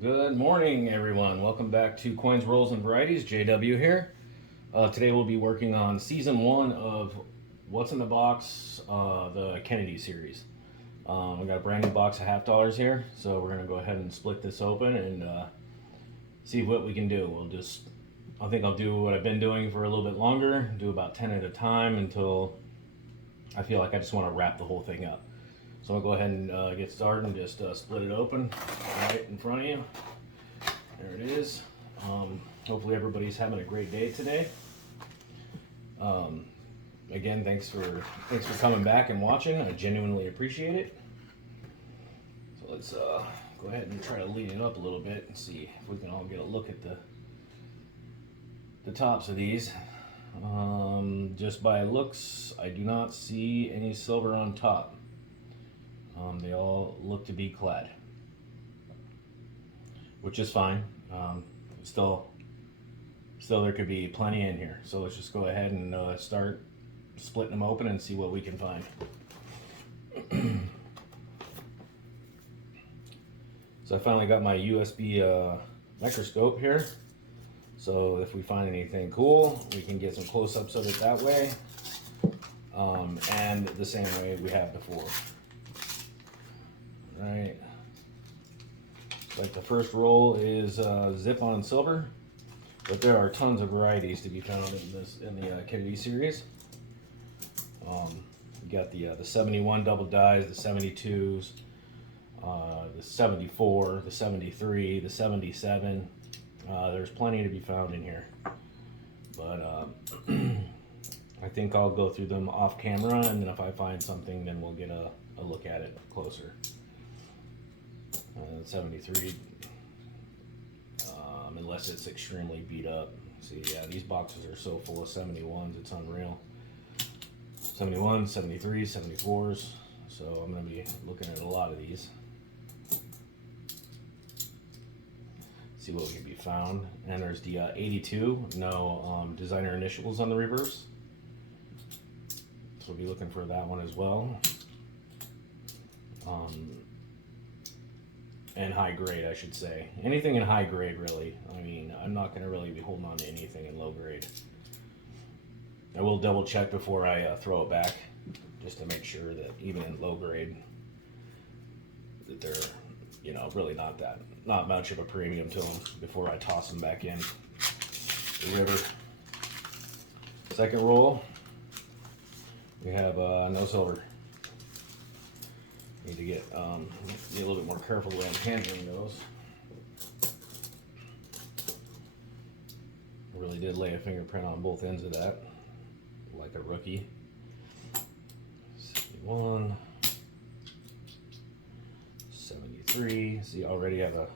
Good morning, everyone. Welcome back to Coins, Rolls, and Varieties. JW here. Today we'll be working on Season 1 of What's in the Box, the Kennedy series. We got a brand new box of $half here, so we're going to go ahead and split this open and see what we can do. I think I'll do what I've been doing for a little bit longer, do about 10 at a time until I feel like I just want to wrap the whole thing up. So I'll go ahead and get started and just split it open right in front of you. There it is. Hopefully everybody's having a great day today. Again, thanks for coming back and watching. I genuinely appreciate it. So let's go ahead and try to lean it up a little bit and see if we can all get a look at the tops of these. Just by looks, I do not see any silver on top. They all look to be clad, which is fine. Still there could be plenty in here. So let's just go ahead and start splitting them open and see what we can find. So I finally got my USB microscope here. So if we find anything cool, we can get some close-ups of it that way, and the same way we have before. Right. Like the first roll is zip-on silver, but there are tons of varieties to be found in the Kennedy series. You got the 71 double dies, the 72s, the 74, the 73, the 77. There's plenty to be found in here, but I think I'll go through them off camera, and then if I find something, then we'll get a look at it closer. 73, unless it's extremely beat up. See, yeah, these boxes are so full of 71s, it's unreal. 71s, 73s, 74s, so I'm going to be looking at a lot of these. See what can be found. And there's the 82, no designer initials on the reverse. So we'll be looking for that one as well. And high grade, I should say. Anything in high grade, really. I mean, I'm not going to really be holding on to anything in low grade. I will double check before I throw it back, just to make sure that even in low grade, that they're, really not much of a premium to them before I toss them back in the river. Second roll, we have no silver. Need to be a little bit more careful when I'm handling those. I really did lay a fingerprint on both ends of that, like a rookie. 71, 73. See, already have a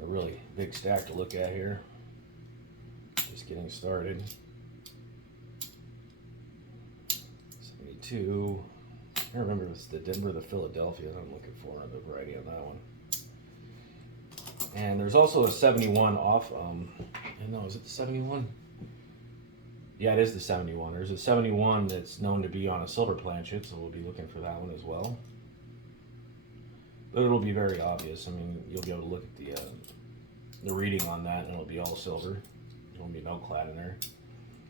really big stack to look at here. Just getting started. 72. I remember it's the Denver, the Philadelphia that I'm looking for, the variety on that one. And there's also a 71 off, no, is it the 71? Yeah, it is the 71. There's a 71 that's known to be on a silver planchet, so we'll be looking for that one as well. But it'll be very obvious. I mean, you'll be able to look at the reading on that, and it'll be all silver. There won't be no clad in there.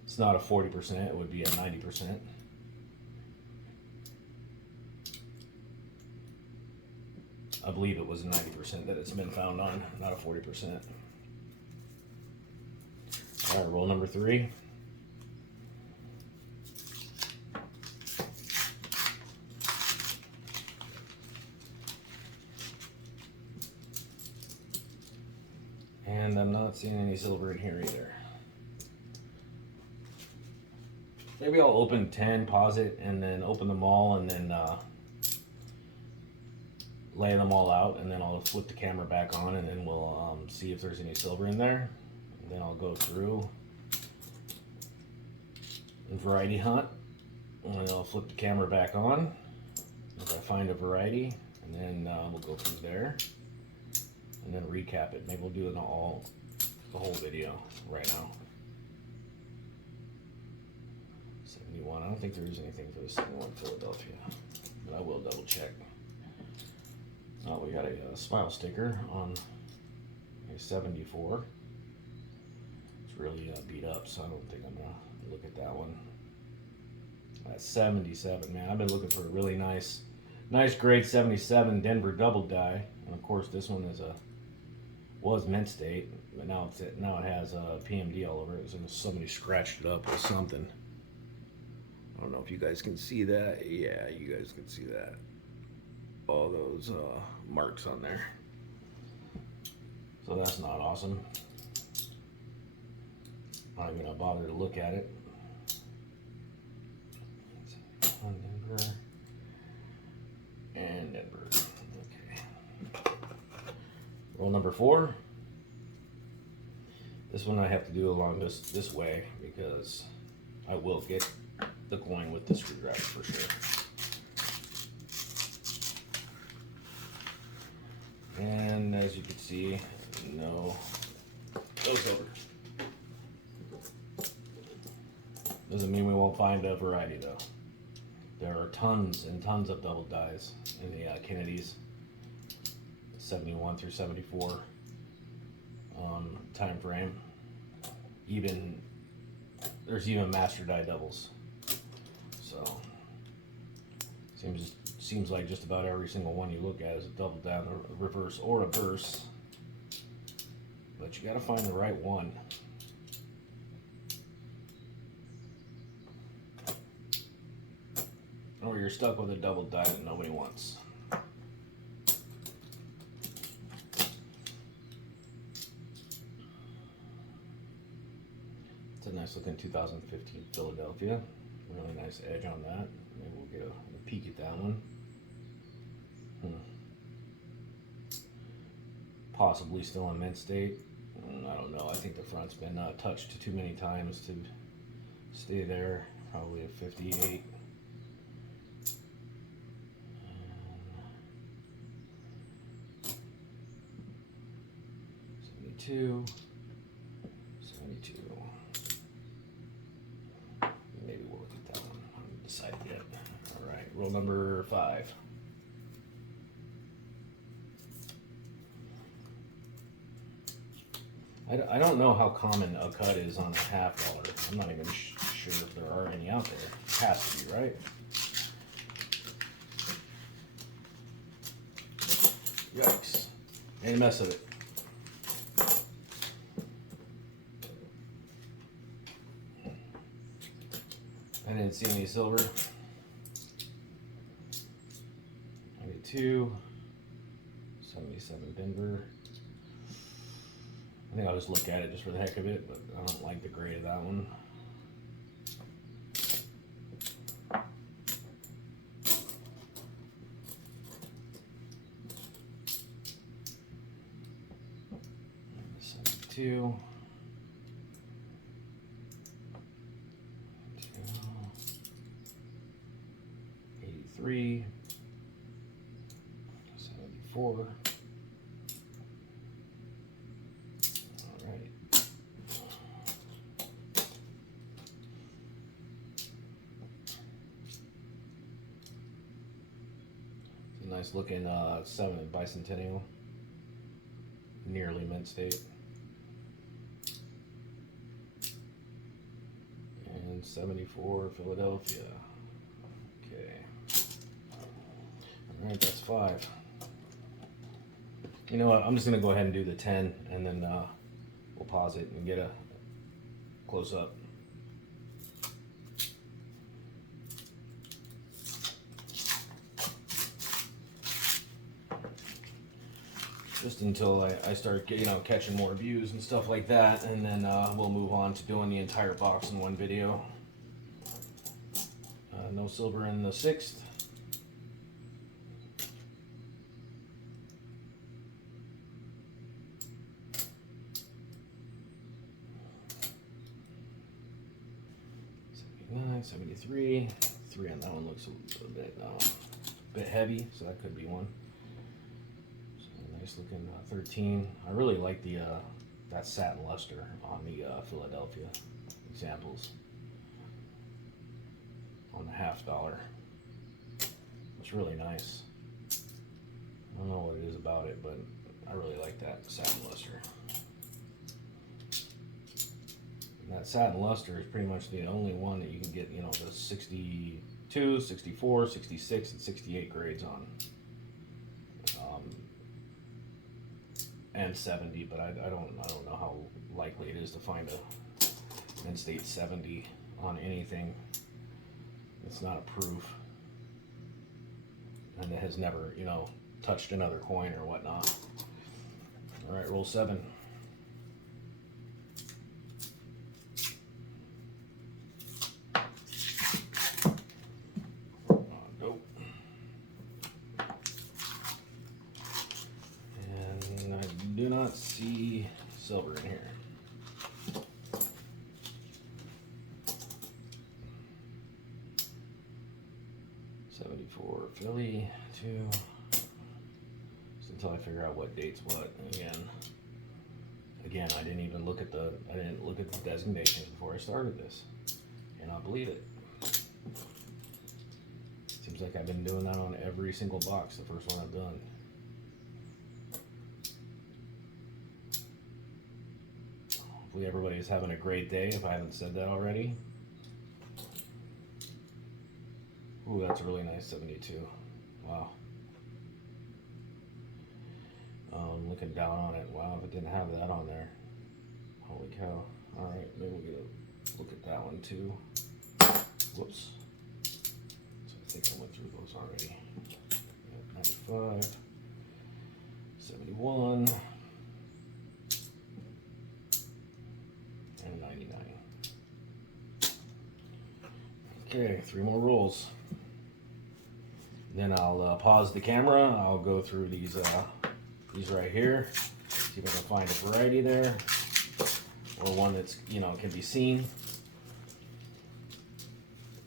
It's not a 40%, it would be a 90%. I believe it was 90% that it's been found on, not a 40%. All right, roll number 3. And I'm not seeing any silver in here either. Maybe I'll open 10, pause it, and then open them all, and then lay them all out, and then I'll flip the camera back on, and then we'll see if there's any silver in there. And then I'll go through and variety hunt, and then I'll flip the camera back on if I find a variety, and then we'll go through there and then recap it. Maybe we'll do the whole video right now. 71. I don't think there is anything for the 71 Philadelphia, but I will double check. Oh, we got a smile sticker on Okay, 74. It's really beat up, so I don't think I'm gonna look at that one. That's 77, man. I've been looking for a really nice grade 77 Denver double die, and of course this one was mint state, but now it has a PMD all over it. So somebody scratched it up with something. I don't know if you guys can see that. Yeah, you guys can see that. All those marks on there. So that's not awesome. I'm not even gonna bother to look at it. Denver and Denver. Okay. Roll number 4. This one I have to do along this way because I will get the coin with the screwdriver for sure. And as you can see, no silver. Doesn't mean we won't find a variety though. There are tons and tons of double dies in the Kennedys, 71 through 74 time frame. There's even master die doubles. So seems like just about every single one you look at is a double down, a reverse, or a verse. But you got to find the right one. Or you're stuck with a double die that nobody wants. It's a nice looking 2015 Philadelphia. Really nice edge on that. Maybe we'll get a peek at that one. Possibly still in mint state. I don't know. I think the front's been touched too many times to stay there. Probably a 58. 72. Maybe we'll look at that one. I haven't decided yet. All right, roll number 5. I don't know how common a cut is on a $50. I'm not even sure if there are any out there. It has to be, right? Yikes. Made a mess of it. I didn't see any silver. 92. 77 Denver. I think I'll just look at it just for the heck of it, but I don't like the grade of that one. Two. 83. 74. Nice looking 7 Bicentennial, nearly mint state, and 74 Philadelphia. Okay, all right, that's 5. You know what? I'm just gonna go ahead and do the 10, and then we'll pause it and get a close up. Just until I start catching more views and stuff like that, and then we'll move on to doing the entire box in one video. No silver in the 6th. $79, $73. 3 on that one looks a bit heavy, so that could be one. Nice looking 13. I really like the that satin luster on the Philadelphia examples on the $50. It's really nice. I don't know what it is about it, but I really like that satin luster. That satin luster is pretty much the only one that you can get, you know, the 62, 64, 66, and 68 grades on. And 70, but I don't know how likely it is to find a in-state 70 on anything. It's not a proof, and it has never, you know, touched another coin or whatnot. All right, roll 7. Nope. And I do not see silver in here. For Philly 2, just until I figure out what date's what. Again, I didn't look at the designations before I started this, and I believe it. Seems like I've been doing that on every single box. The first one I've done. Hopefully everybody's having a great day. If I haven't said that already. Ooh, that's a really nice 72. Wow. Looking down on it. Wow, if it didn't have that on there. Holy cow. Alright, maybe we'll get a look at that one too. Whoops. So I think I went through those already. 95, 71, and 99. Okay, 3 more rolls. Then I'll pause the camera. I'll go through these right here. See if I can find a variety there, or one that's, you know, can be seen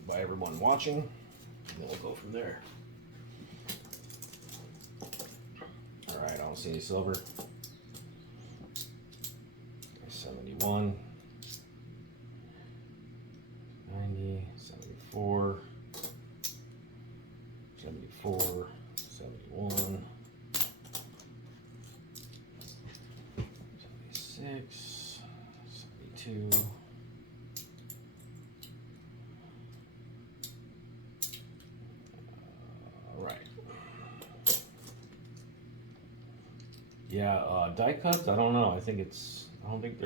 by everyone watching, and then we'll go from there. All right, I don't see any silver. 71, 90, 74. 74, 71, 76, 72, all right. Yeah, die cuts, I don't know. I don't think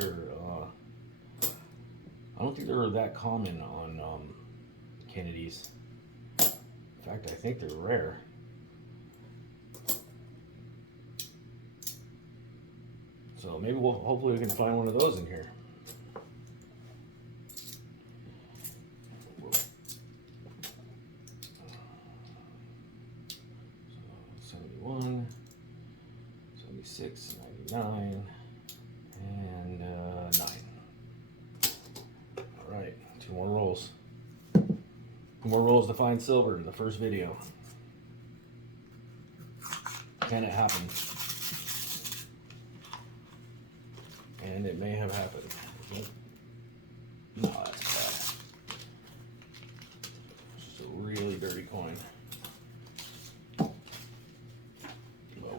they're that common on Kennedy's. In fact, I think they're rare. So maybe hopefully we can find one of those in here. 71, 76, 99, and 9. All right, 2 more rolls. 2 more rolls to find silver in the first video. Can it happen? And it may have happened. No, that's bad. It's just a really dirty coin. But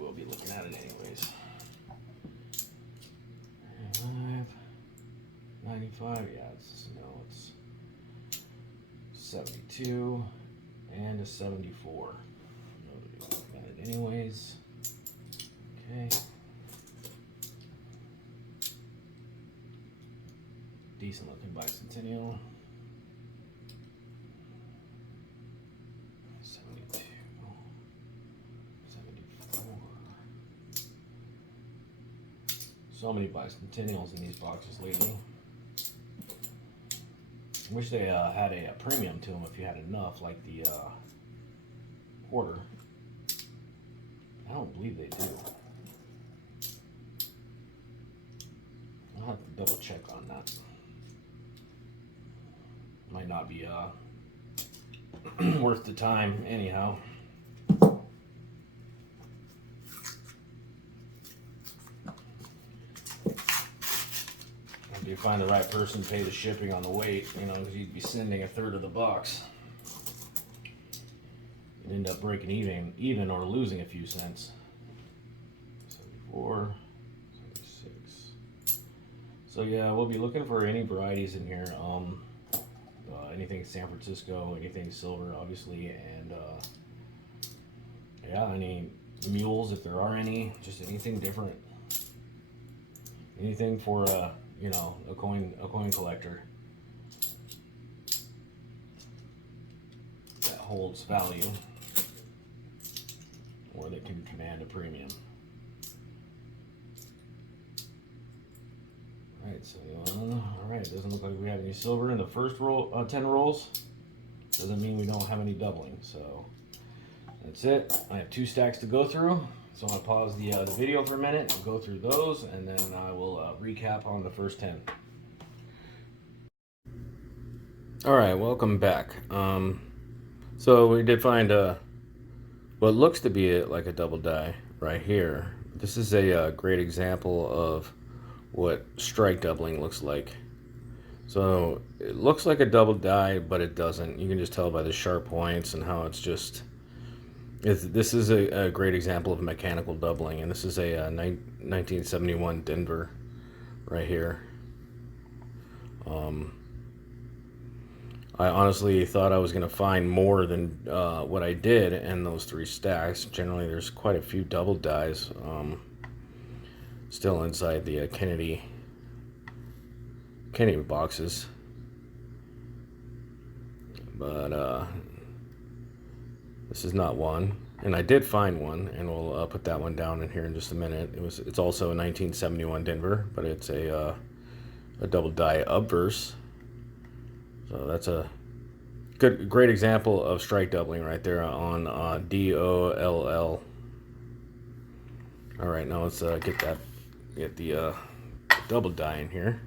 we'll be looking at it anyways. 95, yeah, it's 72 and a 74. Nobody looking at it anyways. Okay. Decent looking bicentennial. 72, 74. So many bicentennials in these boxes lately. I wish they had a premium to them if you had enough, like the quarter. I don't believe they do. I'll have to double check on that. Might not be worth the time anyhow. If you find the right person, pay the shipping on the weight, you know, because you'd be sending a third of the box. You'd end up breaking even or losing a few cents. 74, 76, So yeah, we'll be looking for any varieties in here. Anything San Francisco, anything silver, obviously, and yeah, any mules if there are any. Just anything different. Anything for you know, a coin collector that holds value or that can command a premium. Alright, so alright, doesn't look like we have any silver in the first roll, 10 rolls. Doesn't mean we don't have any doubling, so that's it. I have 2 stacks to go through, so I'm going to pause the video for a minute and go through those, and then I will recap on the first 10. Alright, welcome back. So we did find what looks to be like a double die right here. This is a great example of what strike doubling looks like. So it looks like a double die, but it doesn't. You can just tell by the sharp points and how it's just. This is a great example of mechanical doubling, and this is a 1971 Denver right here. I honestly thought I was going to find more than what I did in those 3 stacks. Generally, there's quite a few double dies still inside the Kennedy boxes, but this is not one, and I did find one, and we'll put that one down in here in just a minute. It's also a 1971 Denver, but it's a double die obverse. So that's a great example of strike doubling right there on DOLL. All right, now let's get the double die in here.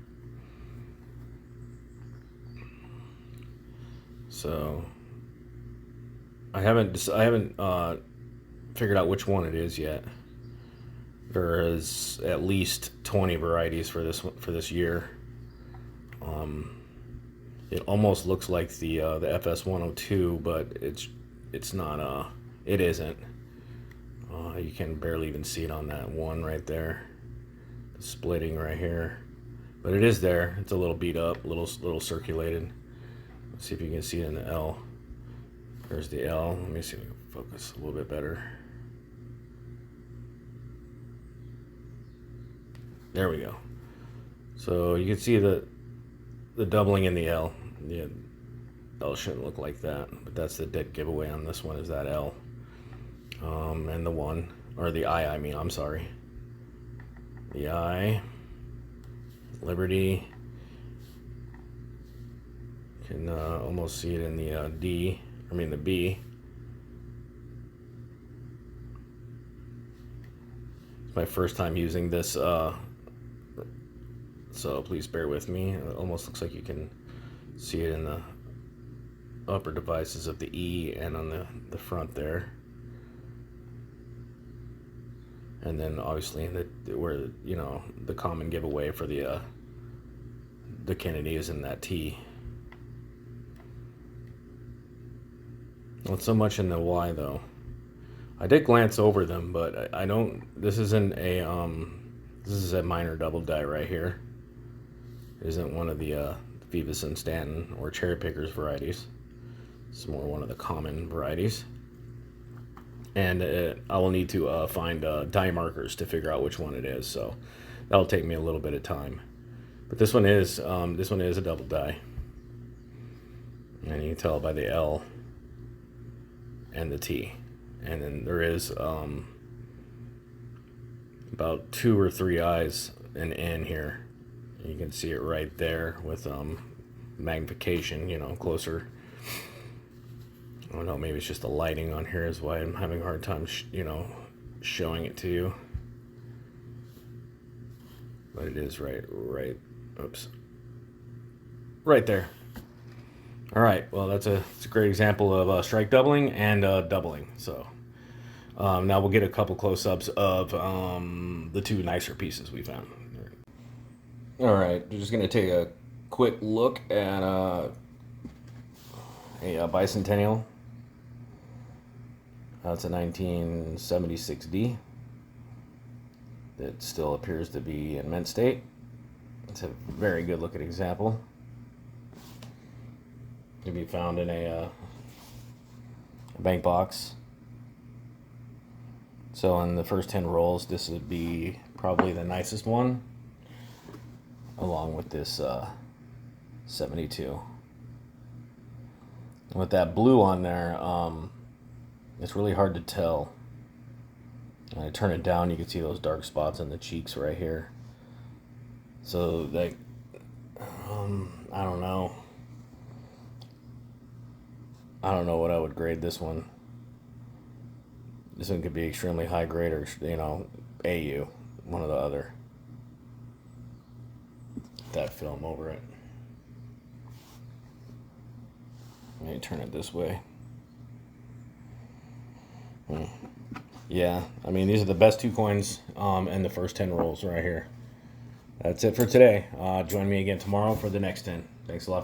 So I haven't figured out which one it is yet. There is at least 20 varieties for this year. It almost looks like the FS1-E1, but it's not. It isn't. You can barely even see it on that one right there. The splitting right here, but it is there. It's a little beat up, little circulated. Let's see if you can see it in the L. There's the L. Let me see if we can focus a little bit better. There we go. So you can see the doubling in the L. The L shouldn't look like that, but that's the dead giveaway on this one, is that L. And the 1, or the I mean, I'm sorry. The I, Liberty. You can almost see it in the D, the B. It's my first time using this, so please bear with me. It almost looks like you can see it in the upper devices of the E and on the front there. And then obviously where the common giveaway for the Kennedy is in that T. Not so much in the Y though. I did glance over them, but I don't. This isn't a this is a minor double die right here. It isn't one of the Vivus and Stanton or Cherry Pickers varieties. It's more one of the common varieties. And I will need to find die markers to figure out which one it is. So that'll take me a little bit of time. But this one is a double die, and you can tell by the L and the T. And then there is about 2 or 3 I's and N here. You can see it right there with magnification, closer. I don't know, maybe it's just the lighting on here is why I'm having a hard time, showing it to you. But it is right there. All right, well, it's a great example of strike doubling and doubling. So now we'll get a couple close-ups of the 2 nicer pieces we found. All right, we're just gonna take a quick look at a bicentennial. That's a 1976D that still appears to be in mint state. It's a very good looking example. To be found in a bank box. So in the first 10 rolls, this would be probably the nicest one, along with this 72. With that blue on there, it's really hard to tell. When I turn it down, you can see those dark spots in the cheeks right here. So like, I don't know. I don't know what I would grade this one. This one could be extremely high grade or, you know, AU, one or the other. That film over it. Let me turn it this way. Yeah, I mean, these are the best 2 coins in the first 10 rolls right here. That's it for today. Join me again tomorrow for the next 10. Thanks a lot for watching.